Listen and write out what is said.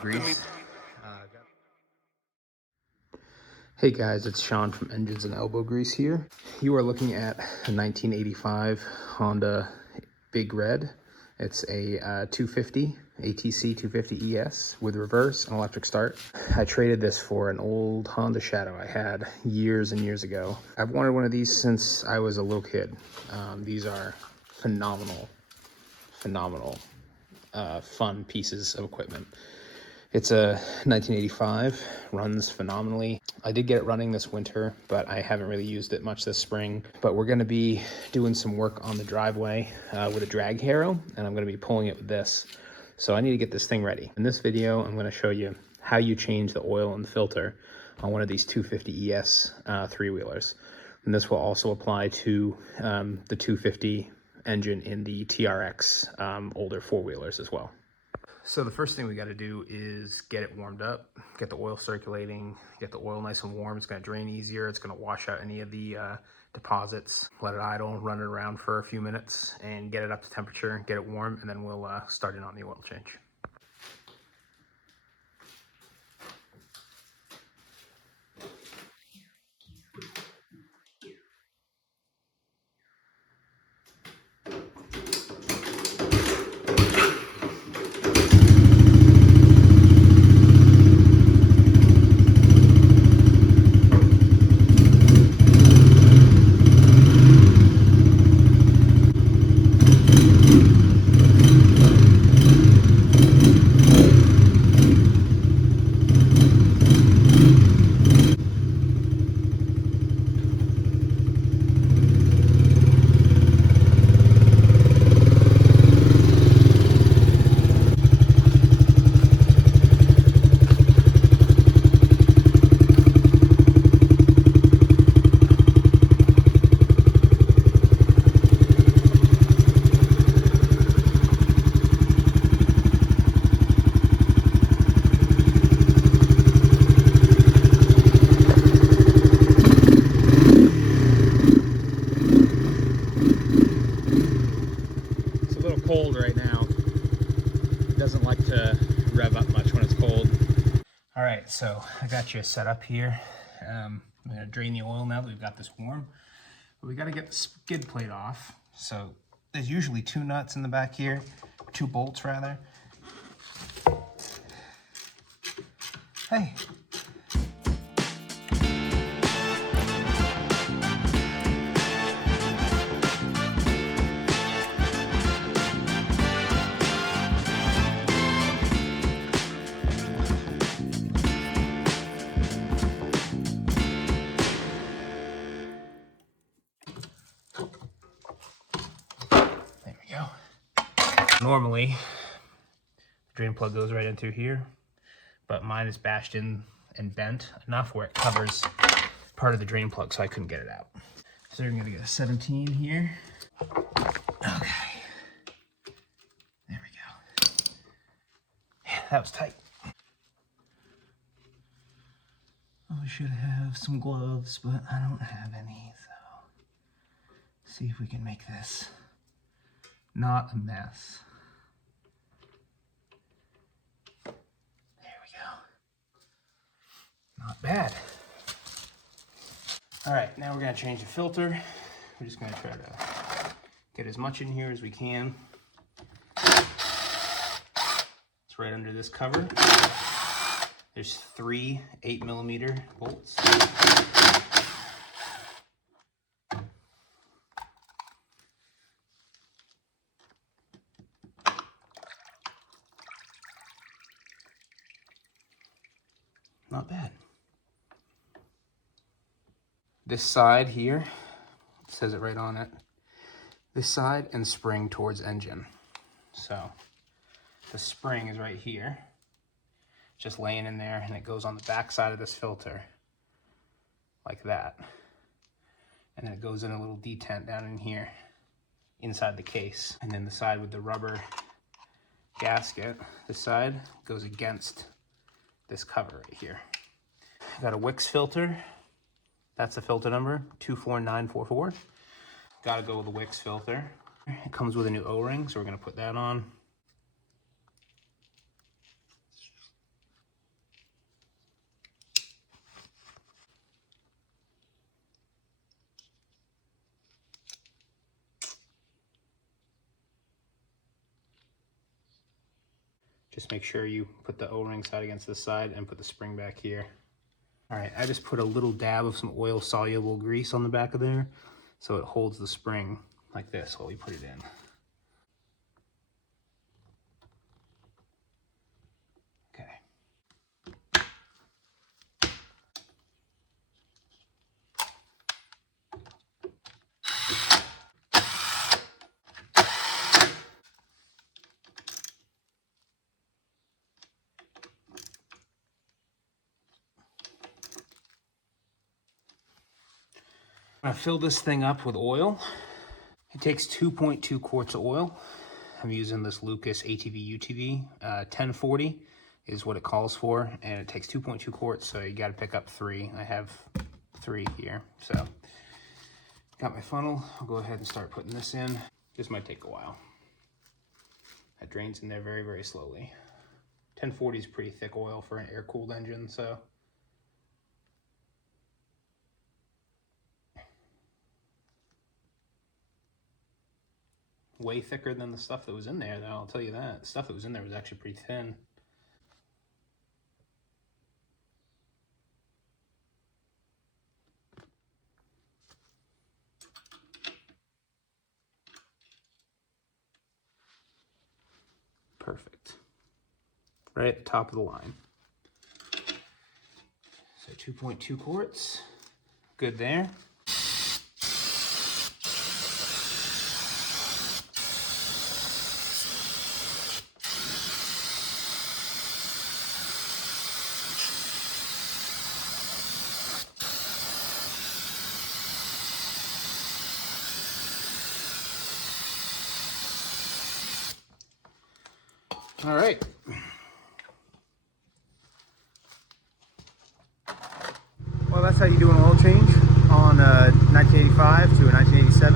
grease. Hey guys, it's Sean from Engines and Elbow Grease here. You are looking at a 1985 Honda Big Red. It's a 250 ATC250 ES with reverse and electric start. I traded this for an old Honda Shadow I had years and years ago. I've wanted one of these since I was a little kid. These are phenomenal fun pieces of equipment. It's a 1985, runs phenomenally. I did get it running this winter, but I haven't really used it much this spring. But we're gonna be doing some work on the driveway with a drag harrow, and I'm gonna be pulling it with this. So I need to get this thing ready. In this video, I'm gonna show you how you change the oil and the filter on one of these 250 ES three-wheelers. And this will also apply to the 250 engine in the TRX older four-wheelers as well. So the first thing we got to do is get it warmed up, get the oil circulating, get the oil nice and warm. It's going to drain easier. It's going to wash out any of the deposits. Let it idle, run it around for a few minutes and get it up to temperature, get it warm, and then we'll start in on the oil change. Cold right now. It doesn't like to rev up much when it's cold. All right, so I got you set up here. I'm gonna drain the oil now that we've got this warm. But we gotta get the skid plate off. So there's usually two nuts in the back here, two bolts rather. Hey. Normally, the drain plug goes right in through here, but mine is bashed in and bent enough where it covers part of the drain plug, so I couldn't get it out. So we're gonna get a 17 here. Okay, there we go. Yeah, that was tight. I should have some gloves, but I don't have any, so see if we can make this not a mess. Not bad. All right, now we're gonna change the filter. We're just gonna try to get as much in here as we can. It's right under this cover. There's 3 8mm bolts. Not bad. This side here, it says it right on it, this side and spring towards engine. So the spring is right here, just laying in there, and it goes on the back side of this filter like that. And then it goes in a little detent down in here inside the case. And then the side with the rubber gasket, this side goes against this cover right here. Got a Wix filter. That's the filter number, 24944. Gotta go with the Wix filter. It comes with a new O-ring, so we're gonna put that on. Just make sure you put the O-ring side against the side and put the spring back here. All right, I just put a little dab of some oil-soluble grease on the back of there so it holds the spring like this while we put it in. Okay. I'm gonna fill this thing up with oil. It takes 2.2 quarts of oil. I'm using this Lucas ATV UTV 1040 is what it calls for, and it takes 2.2 quarts, so you gotta pick up 3. I have 3 here, so. Got my funnel, I'll go ahead and start putting this in. This might take a while. That drains in there very, very slowly. 1040 is pretty thick oil for an air-cooled engine, so. Way thicker than the stuff that was in there, though, I'll tell you that. The stuff that was in there was actually pretty thin. Perfect. Right at the top of the line. So 2.2 quarts, good there. All right. Well, that's how you do an oil change on a 1985 to a 1987.